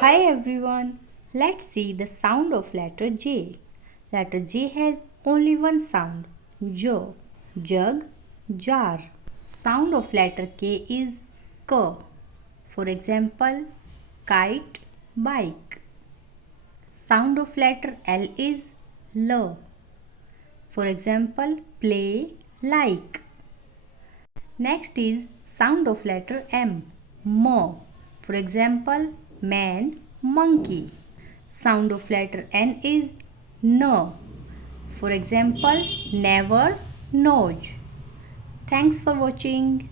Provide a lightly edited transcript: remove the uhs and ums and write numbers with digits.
Hi everyone, let's see the sound of letter J. Letter J has only one sound, J. Jug, jar. Sound of letter K is K. For example, kite, bike. Sound of letter L is L. For example, play, like. Next is sound of letter M, M. For example, man, monkey. Sound of letter N is N. For example, never, nose. Thanks for watching.